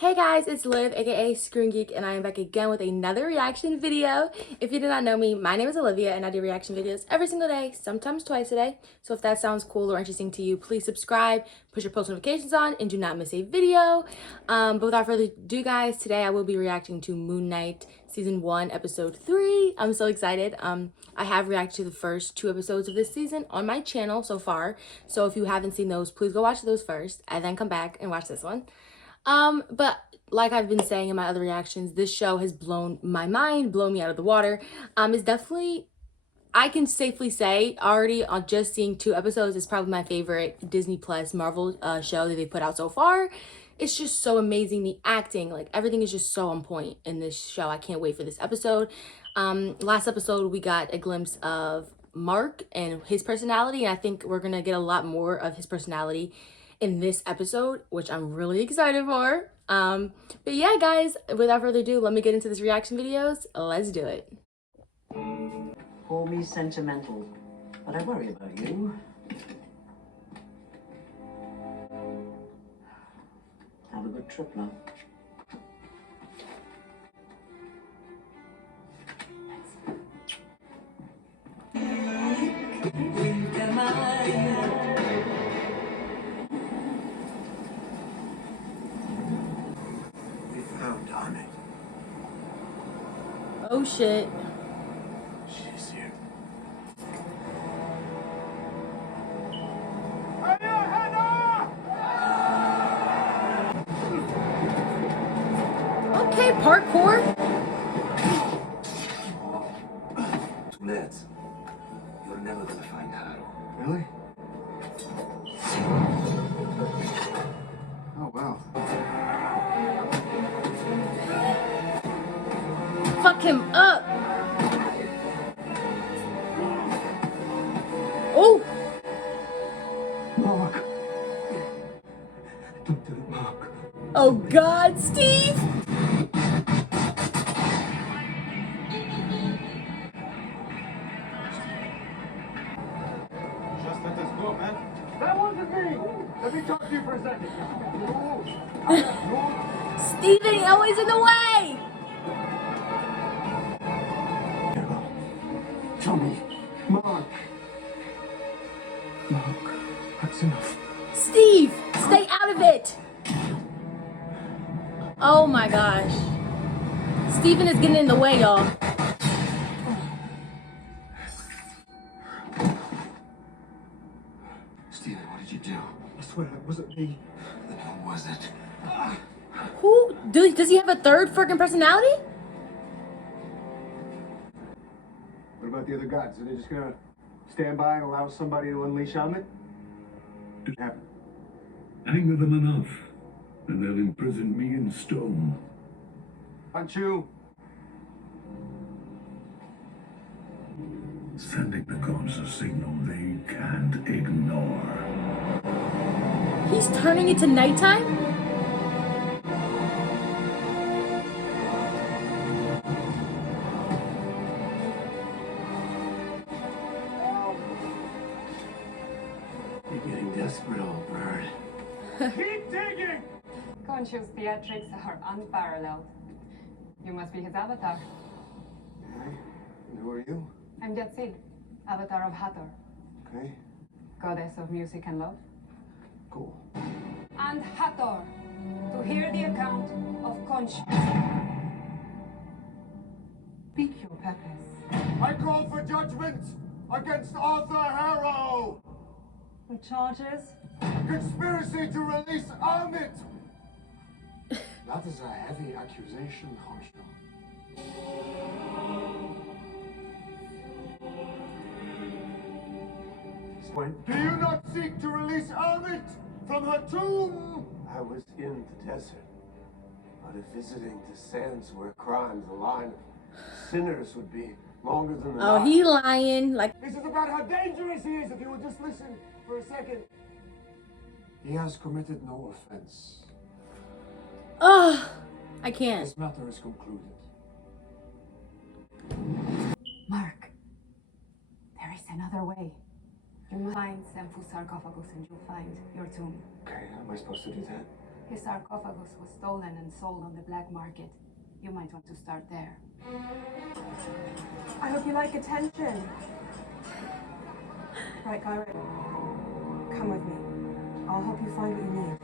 Hey guys, it's Liv, aka Screen Geek, and I am back again with another reaction video. If you do not know me, my name is Olivia, and I do reaction videos every single day, sometimes twice a day. So if that sounds cool or interesting to you, please subscribe, push your post notifications on, and do not miss a video. But without further ado, guys, today I will be reacting to Moon Knight Season 1, Episode 3. I'm so excited. I have reacted to the first 2 episodes of this season on my channel so far. So if you haven't seen those, please go watch those first, and then come back and watch this one. But like I've been saying in my other reactions, this show has blown my mind, blown me out of the water. It's definitely, I can safely say already on just seeing 2 episodes, is probably my favorite Disney Plus Marvel show that they put out so far. It's just so amazing. The acting, like everything is just so on point in this show. I can't wait for this episode. Last episode, we got a glimpse of Mark and his personality, and I think we're gonna get a lot more of his personality in this episode, which I'm really excited for. But yeah, guys, without further ado, let me get into this reaction videos. Let's do it. Call me sentimental, but I worry about you. Have a good trip, love. Darn it. Oh shit. She's here. Okay, parkour. Too late. You're never gonna find her. Really? Oh, wow. Fuck him up. Oh. Mark! Don't do it, Mark. Oh God, Steve. Just let us go, man. That wasn't me! Let me talk to you for a second. Steven, he always in the way. Tommy. Mark. Mark, that's enough. Steve, stay out of it. Oh my gosh. Steven is getting in the way, y'all. Steven, what did you do? I swear it wasn't me. Then who was it? Who? Does he have a third freaking personality? What about the other gods? Are they just gonna stand by and allow somebody to unleash on it? It happened. Anger them enough, and they'll imprison me in stone. Hanchu! Sending the gods a signal they can't ignore. He's turning into nighttime? You're getting desperate, old bird. Keep digging! Conchu's theatrics are unparalleled. You must be his avatar. Okay. And who are you? I'm Jetsid, avatar of Hathor, Okay. goddess of music and love. Cool. And Hathor, to hear the account of Conchu. Speak your purpose. I call for judgment against Arthur Harrow! The charges? Conspiracy to release Amit! That is a heavy accusation, Honcho. Do you not seek to release Amit from her tomb? I was in the desert, but if visiting descends where crimes, the line of sinners would be longer than the Oh, night. he lying. Like, This is about how dangerous he is, if you would just listen for a second. He has committed no offense. oh, I can't. This matter is concluded. Mark, there is another way. You must find Senfu's sarcophagus and you'll find your tomb. Okay, how am I supposed to do that? His sarcophagus was stolen and sold on the black market. You might want to start there. I hope you like attention. Right, Kyrie. Come with me. I'll help you find what you need.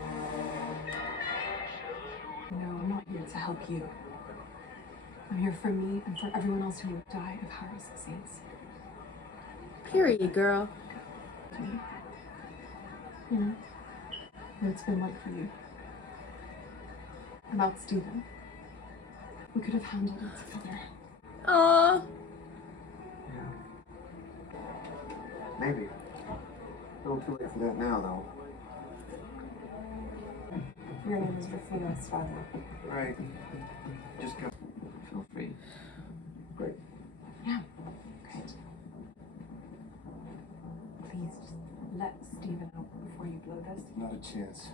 No, I'm not here to help you. I'm here for me and for everyone else who died of Harris disease. Period, girl. You know what it's been like for you. About Stephen. We could have handled it together. Aww. Yeah. Maybe. Don't too late for that now, though. Your name is Rafina Estrada. Right. Just go. Feel free. Great. Yeah, great. Please just let Stephen out before you blow this. Not a chance.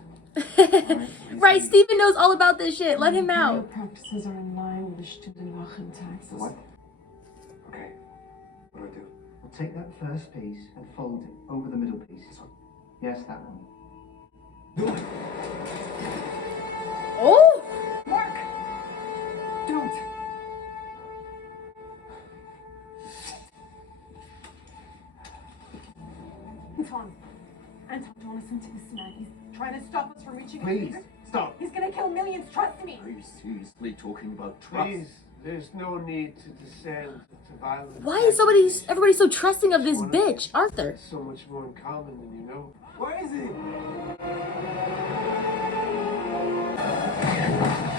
Right, Steven knows all about this shit. Let him Your out. practices are in line with the Studienwachen taxes. What? Okay. What do I do? Well, take that first piece and fold it over the middle piece. Yes, that one. Oh! Mark! Don't! Anton, don't listen to this man. He's trying to stop us from reaching a Please, leader. stop. He's gonna kill millions, trust me. Are you seriously talking about trust? Please, there's no need to descend to violence. Why is everybody so trusting of this bitch, Arthur? So much more in common than you know. Where is he?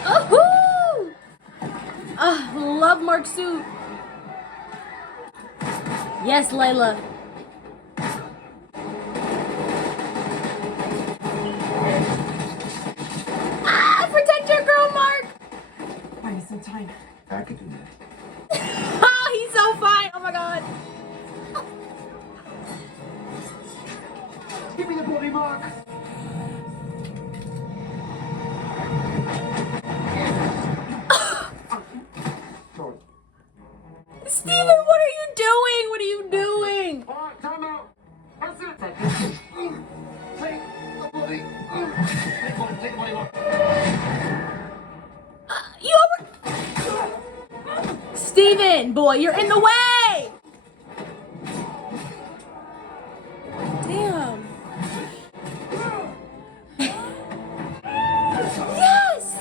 Oh! Love Mark's suit. Yes, Layla. Protect your girl, Mark. Buy me some time. I could do that. Oh, he's so fine. Oh my god. Give me the body, Mark. Steven, what are you doing? What are you doing? All right, time out. That's it. Take the body. Take the body, Mark. You over... Steven, boy, you're in the way. Damn. Yes.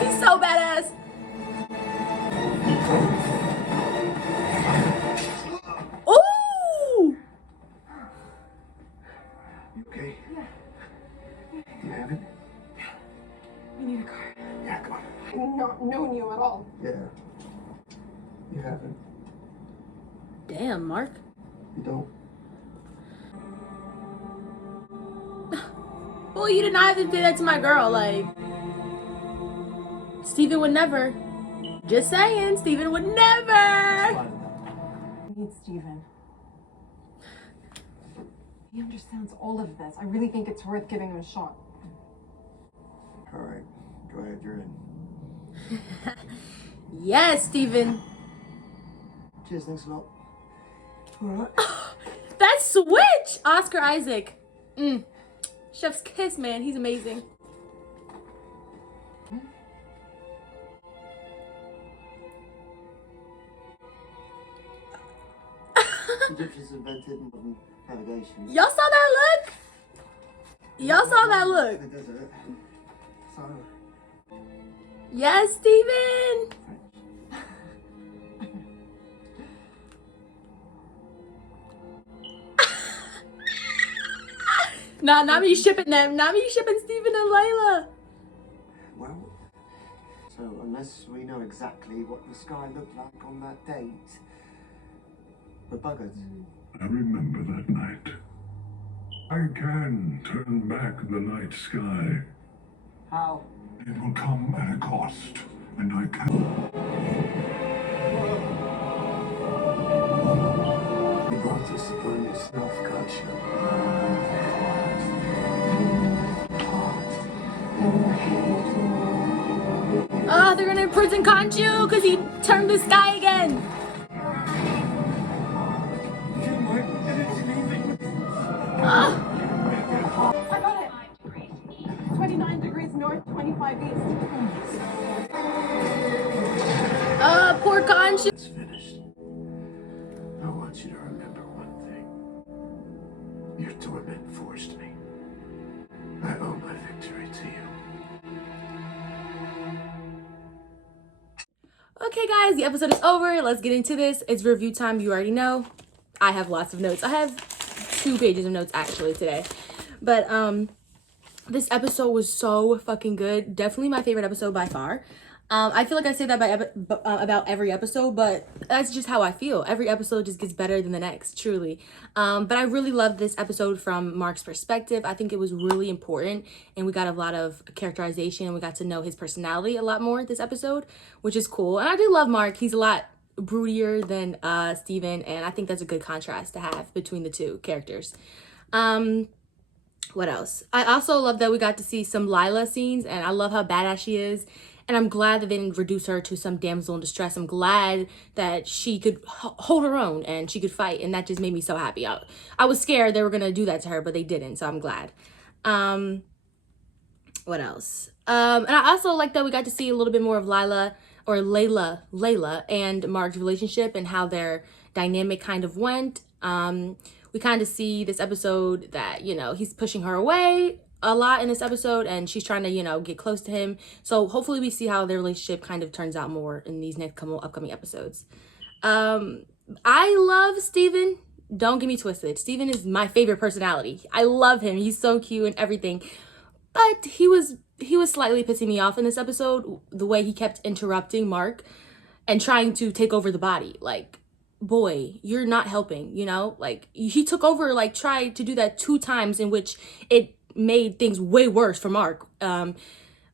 He's so badass. Ooh! You okay? Yeah. You have it? We need a car. Yeah, come on. I've not known you at all. Yeah. You haven't. Damn, Mark. You don't. Well, you did not have to do that to my girl. Like, Steven would never. Just saying, Steven would never. We need Stephen. He understands all of this. I really think it's worth giving him a shot. All right. Go ahead, you're in. Yes, Steven. Cheers, thanks a lot. All right. That switch! Oscar Isaac. Chef's kiss, man. He's amazing. Egyptians invented modern navigation. Y'all saw that look? Y'all saw that look? The desert. So, Yes, Steven. Nah, not me shipping them. Not me shipping Steven and Layla. well, so unless we know exactly what the sky looked like on that date, we're buggered. I remember that night. I can turn back the night sky. How? It will come at a cost, and I can. You brought this upon yourself, Kasha. Ah, they're gonna in prison, Conchu, because he turned the sky again. I got it. 29 degrees north, 25 east. Poor Conchu. It's finished. I want you to remember one thing. Your torment forced me. I owe my victory to you. Okay, guys, the episode is over. Let's get into this. It's review time. You already know. I have lots of notes. I have 2 pages of notes actually today. But this episode was so fucking good. Definitely my favorite episode by far. I feel like I say that about every episode, but that's just how I feel. Every episode just gets better than the next, truly. But I really loved this episode from Mark's perspective. I think it was really important, and we got a lot of characterization, and we got to know his personality a lot more this episode, which is cool. And I do love Mark. He's a lot broodier than Steven, and I think that's a good contrast to have between the 2 characters. What else? I also love that we got to see some Lila scenes, and I love how badass she is. And I'm glad that they didn't reduce her to some damsel in distress. I'm glad that she could hold her own and she could fight. And that just made me so happy. I was scared they were going to do that to her, but they didn't. So I'm glad. What else? And I also like that we got to see a little bit more of Layla and Mark's relationship and how their dynamic kind of went. We kind of see this episode that, you know, he's pushing her away a lot in this episode, and she's trying to, you know, get close to him. So hopefully we see how their relationship kind of turns out more in these next couple upcoming episodes. I love Steven. Don't get me twisted. Steven is my favorite personality. I love him. He's so cute and everything. But he was slightly pissing me off in this episode, the way he kept interrupting Mark and trying to take over the body. Like, boy, you're not helping, you know? Like, he took over, like, tried to do that 2 times, in which it made things way worse for Mark.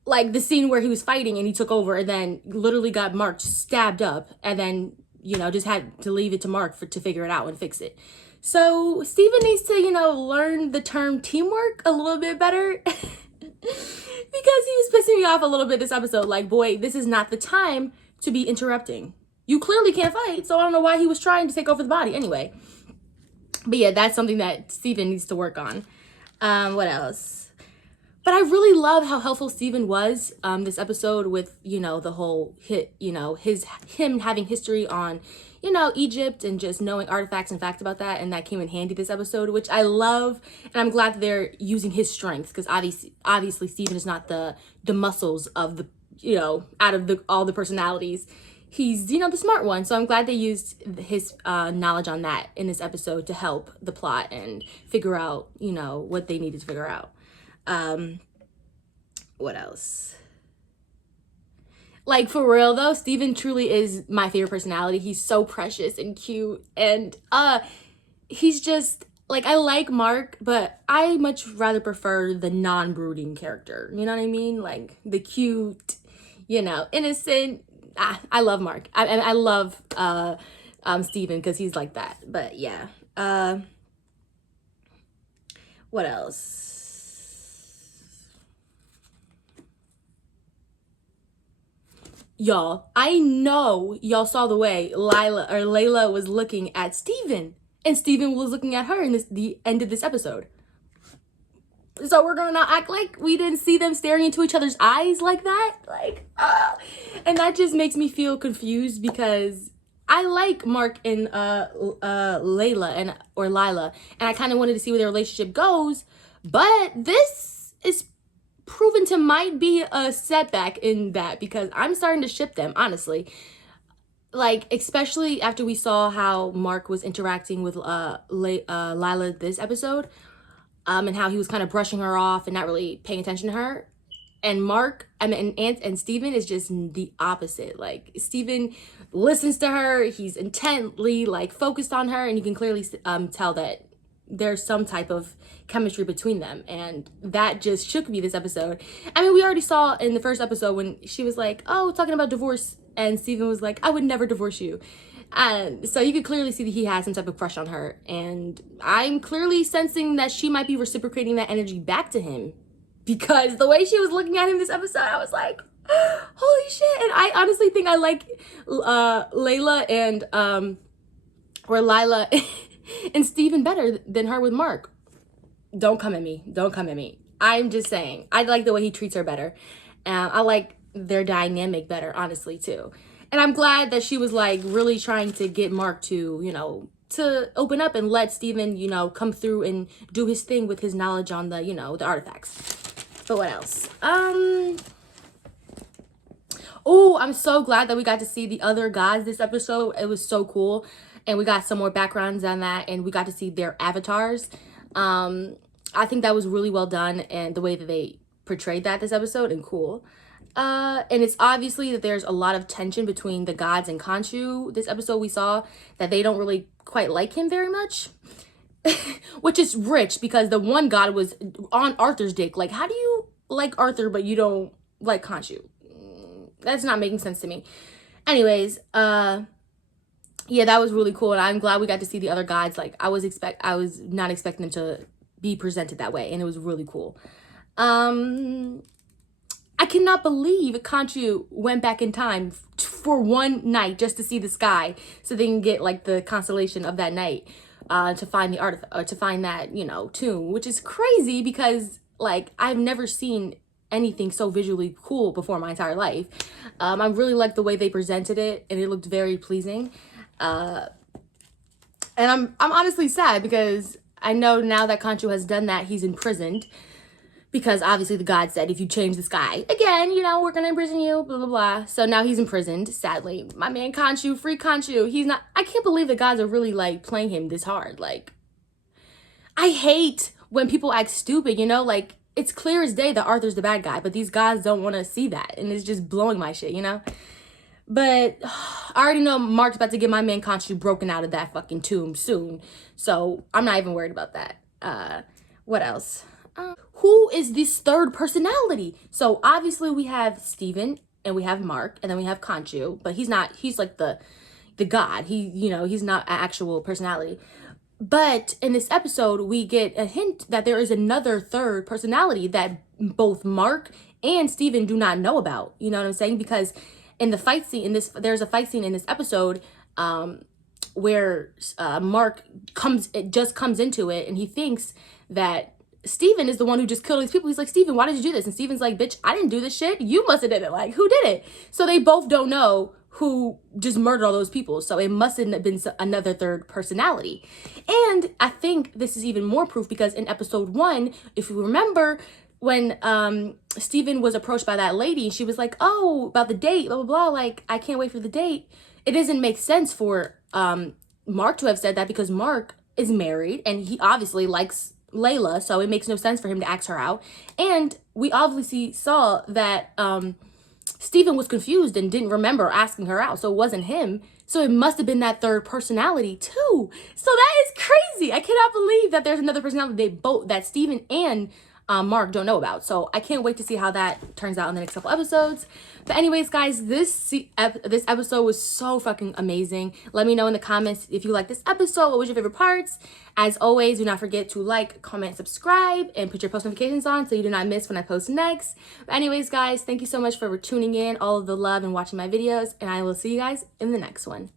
Like the scene where he was fighting and he took over and then literally got Mark stabbed up, and then, you know, just had to leave it to Mark to figure it out and fix it. So Steven needs to, you know, learn the term teamwork a little bit better because he was pissing me off a little bit this episode. Like, boy, this is not the time to be interrupting. You clearly can't fight, so I don't know why he was trying to take over the body anyway. But yeah, that's something that Steven needs to work on. What else? But I really love how helpful Steven was this episode with, you know, the whole him having history on, you know, Egypt and just knowing artifacts and facts about that, and that came in handy this episode, which I love. And I'm glad that they're using his strengths, because obviously Steven is not the muscles of the, you know, out of all the personalities. He's, you know, the smart one. So I'm glad they used his knowledge on that in this episode to help the plot and figure out, you know, what they needed to figure out. What else? Like, for real though, Steven truly is my favorite personality. He's so precious and cute, and he's just like, I like Mark, but I much rather prefer the non-brooding character. You know what I mean? Like the cute, you know, innocent. I love Mark. I love Steven because he's like that. But yeah. What else? Y'all, I know y'all saw the way Layla was looking at Steven, and Steven was looking at her in the end of this episode. So we're gonna not act like we didn't see them staring into each other's eyes like that? Like, and that just makes me feel confused, because I like Mark and Lila, and I kind of wanted to see where their relationship goes, but this is proven to might be a setback in that, because I'm starting to ship them, honestly. Like, especially after we saw how Mark was interacting with Lila this episode. And how he was kind of brushing her off and not really paying attention to her. And Mark, and Steven is just the opposite. Like, Steven listens to her, he's intently, like, focused on her, and you can clearly tell that there's some type of chemistry between them. And that just shook me this episode. I mean, we already saw in the first episode when she was like, oh, talking about divorce, and Steven was like, I would never divorce you. And so you could clearly see that he has some type of crush on her. And I'm clearly sensing that she might be reciprocating that energy back to him. Because the way she was looking at him this episode, I was like, Holy shit. And I honestly think I like Layla and or Lila and Steven better than her with Mark. Don't come at me. Don't come at me. I'm just saying. I like the way he treats her better. I like their dynamic better, honestly, too. And I'm glad that she was like really trying to get Mark to, you know, to open up and let Steven, you know, come through and do his thing with his knowledge on the, you know, the artifacts. But what else? Oh, I'm so glad that we got to see the other gods this episode. It was so cool. And we got some more backgrounds on that, and we got to see their avatars. I think that was really well done, and the way that they portrayed that this episode, and cool. And it's obviously that there's a lot of tension between the gods and Khonshu. This episode we saw that they don't really quite like him very much. Which is rich, because the one god was on Arthur's dick. Like, how do you like Arthur but you don't like Khonshu? That's not making sense to me. Anyways, yeah, that was really cool, and I'm glad we got to see the other gods. Like, I was not expecting them to be presented that way, and it was really cool. I cannot believe Khonshu went back in time for one night just to see the sky, so they can get like the constellation of that night, to find the artifact, to find that, you know, tomb, which is crazy because like I've never seen anything so visually cool before in my entire life. I really liked the way they presented it, and it looked very pleasing. And I'm honestly sad because I know now that Khonshu has done that, he's imprisoned. Because obviously the god said, if you change the sky again, you know, we're gonna imprison you, blah, blah, blah. So now he's imprisoned, sadly. My man Khonshu, free Khonshu. He's not, I can't believe the gods are really like playing him this hard. Like, I hate when people act stupid, you know, like it's clear as day that Arthur's the bad guy, but these guys don't want to see that. And it's just blowing my shit, you know? But I already know Mark's about to get my man Khonshu broken out of that fucking tomb soon. So I'm not even worried about that. What else? Who is this third personality? So obviously we have Steven and we have Mark and then we have Khonshu, but he's like the god. You know, he's not an actual personality. But in this episode, we get a hint that there is another third personality that both Mark and Steven do not know about. You know what I'm saying? Because in the fight scene there's a fight scene in this episode where Mark comes into it, and he thinks that Steven is the one who just killed all these people. He's like, Steven, why did you do this? And Steven's like, bitch, I didn't do this shit. You must have did it. Like, who did it? So they both don't know who just murdered all those people. So it must have been another third personality. And I think this is even more proof because in episode 1, if you remember, when Steven was approached by that lady, she was like, oh, about the date, blah, blah, blah. Like, I can't wait for the date. It doesn't make sense for Mark to have said that because Mark is married and he obviously likes Layla, so it makes no sense for him to ask her out. And we obviously saw that Steven was confused and didn't remember asking her out, so it wasn't him. So it must have been that third personality too. So that is crazy. I cannot believe that there's another personality that Steven and Mark don't know about. So I can't wait to see how that turns out in the next couple episodes. But anyways, guys, this episode was so fucking amazing. Let me know in the comments if you like this episode. What was your favorite parts? As always, do not forget to like, comment, subscribe, and put your post notifications on so you do not miss when I post next. But anyways, guys, thank you so much for tuning in, all of the love and watching my videos, and I will see you guys in the next one.